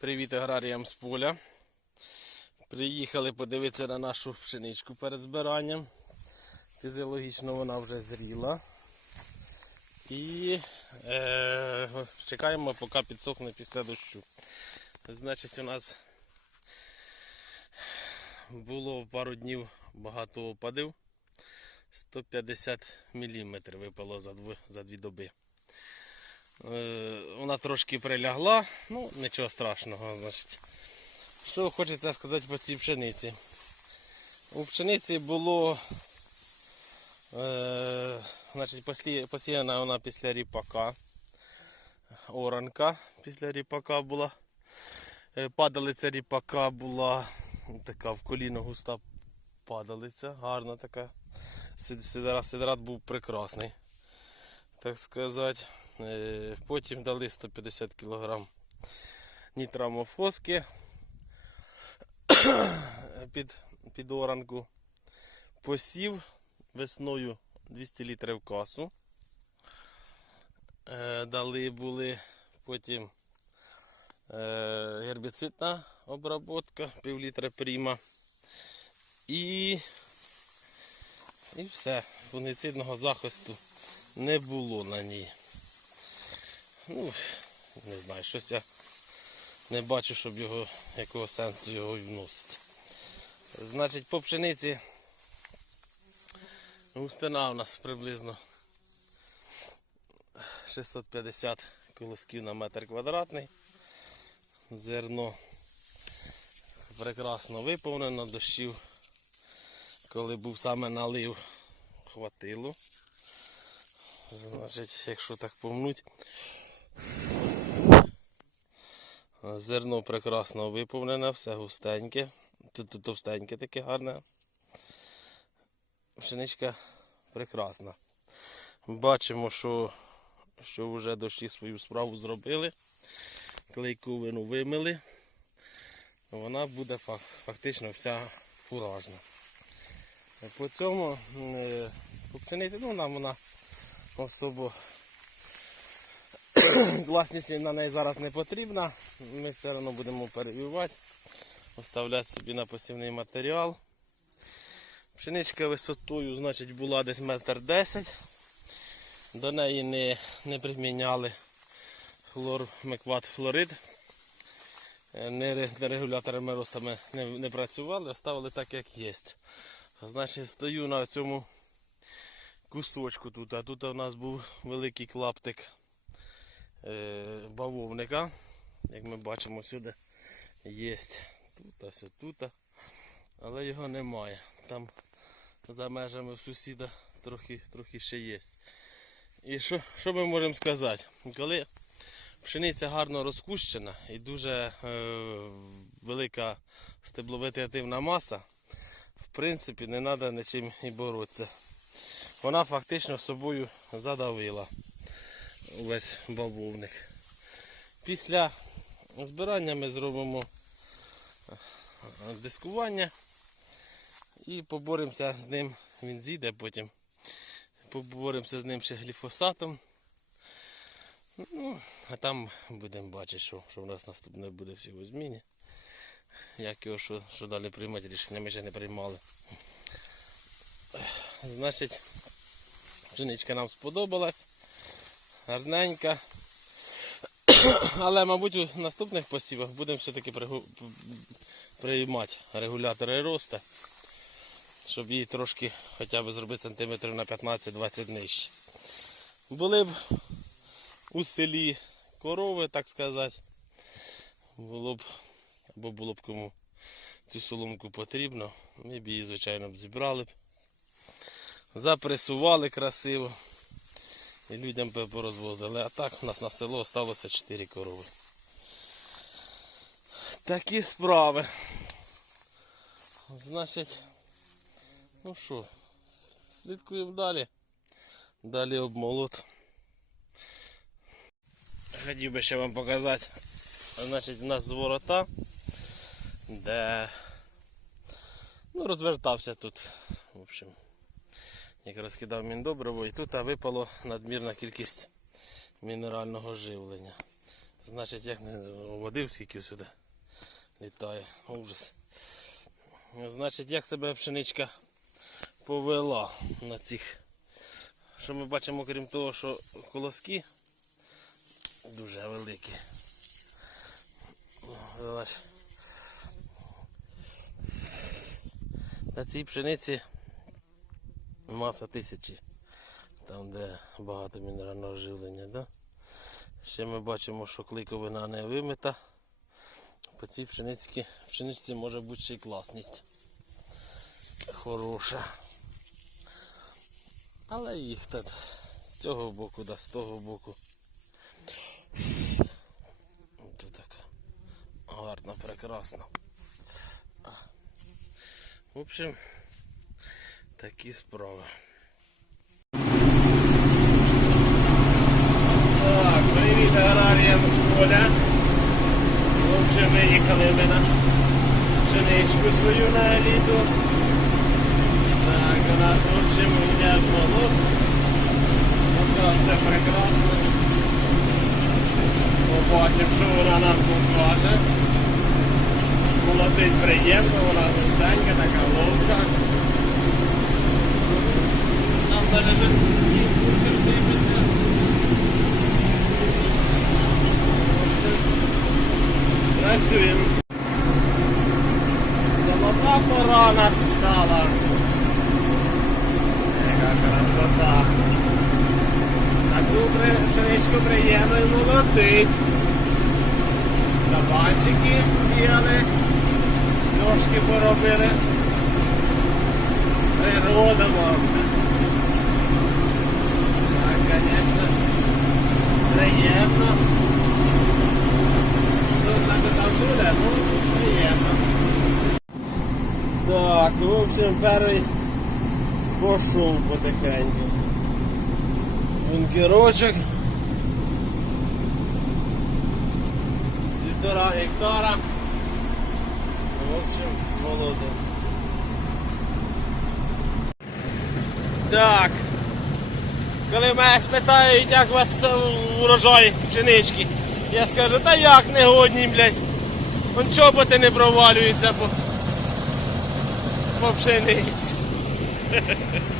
Привіт аграріям з поля. Приїхали подивитися на нашу пшеничку перед збиранням. Фізіологічно вона вже зріла. І е, чекаємо, поки підсохне після дощу. Значить, у нас було пару днів багато опадів. 150 мм випало за, дво, за дві доби. Е, Вона трошки прилягла, ну нічого страшного. Значить. Що хочеться сказати по цій пшениці? У пшениці було е, значить, посіяна вона після ріпака. Оранка після ріпака була. Е, Падалиця ріпака була така в коліно густа падалиця, гарна така. Сид- сидра- Сидрат був прекрасний, так сказати. Е, Потім дали 150 кг нітрамофоски під, під оранку. Посів весною 200 літрів касу. Е, Дали були потім е, гербіцидна обработка, пів літра пріма. І, і все. Фунгіцидного захисту не було на ній. Ну, не знаю, щось я не бачу, щоб його якого сенсу його вносити. Значить, по пшениці густина у нас приблизно 650 колосків на метр квадратний. Зерно прекрасно виповнено, дощів, коли був саме налив, хватило. Значить, якщо так помнуть, зерно прекрасно виповнене, все густеньке, тут товстеньке таке гарне. Пшеничка прекрасна. Бачимо, що, що вже дощі свою справу зробили. Клейковину вимили. Вона буде фактично вся фуражна. По цьому е, по пшениці, ну нам вона особо власність на неї зараз не потрібна. Ми все одно будемо перевівати, оставляти собі на посівний матеріал. Пшеничка висотою значить, була десь метр десять. До неї не, не приміняли хлор, мекват флорид. Е, Не, регуляторами ростами не, не працювали, оставили так, як є. Значить, стою на цьому кусочку тут. А тут у нас був великий клаптик бавовника. Як ми бачимо, сюди є тут, ось тут. Але його немає. Там за межами сусіда трохи, трохи ще є. І що, що ми можемо сказати? Коли пшениця гарно розкущена і дуже е, велика стебловегетативна маса, в принципі, не треба нічим і боротися. Вона фактично собою задавила весь бавовник. Після збирання ми зробимо е, дискування і поборемося з ним. Він зійде потім. Поборемося з ним ще гліфосатом. Ну, а там будемо бачити, що, що в нас наступне буде в цьому зміні. Як його що, що далі приймати рішення, ми ще не приймали. Значить, пшеничка нам сподобалась. Гарненька. Але, мабуть, у наступних посівах будемо все-таки приймати регулятори росту, щоб її трошки хоча б зробити сантиметрів на 15-20 нижче. Були б у селі корови, так сказати. Було б, або було б кому цю соломку потрібно, ми б її, звичайно, б зібрали б. Запресували красиво. І людям би порозвозили. А так у нас на село залишилося 4 корови. Такі справи. Значить, ну що, слідкуємо далі. Далі обмолот. Хотів би ще вам показати. Значить, у нас зворота, де ну, розвертався тут. В общем, як розкидав міндобриво, і тут випало надмірна кількість мінерального живлення. Значить, як не води скільки сюди літає. Ужас. Значить, як себе пшеничка повела на цих. Що ми бачимо, крім того, що колоски дуже великі. На цій пшениці маса тисячі. Там, де багато мінерального живлення. Да? Ще ми бачимо, що клейковина не вимита. По цій пшениці, пшениці може бути ще й класність. Хороша. Але їх тут з цього боку, да, з того боку. Тут так гарно, прекрасно. В общем, такі справи. Так, привіт аграріям з поля. В общем, виїхали ми на пшеничку свою на літо. Так, у нас в общем йде молот. Поки все прекрасно. Побачимо, що вона нам покаже. Молотить приємно, вона густенька, така ловка. Навіть щось ті курки сипляться. Працюємо. Золота пора настала. Яка красота. Таку пшеничку приємно молотить. Кабанчики бігали, ножки поробили. Природа мовна. Так, звісно, приємно. Ну, там буде, ну, приємно. Так, в общем, перший пошов потихеньку. Бункерочок. Півтора гектара. В общем, молодо. Так. Коли мене спитають, як у вас урожай пшенички, я скажу, та як не годні, блядь. Чоботи не провалюються по, по пшениці.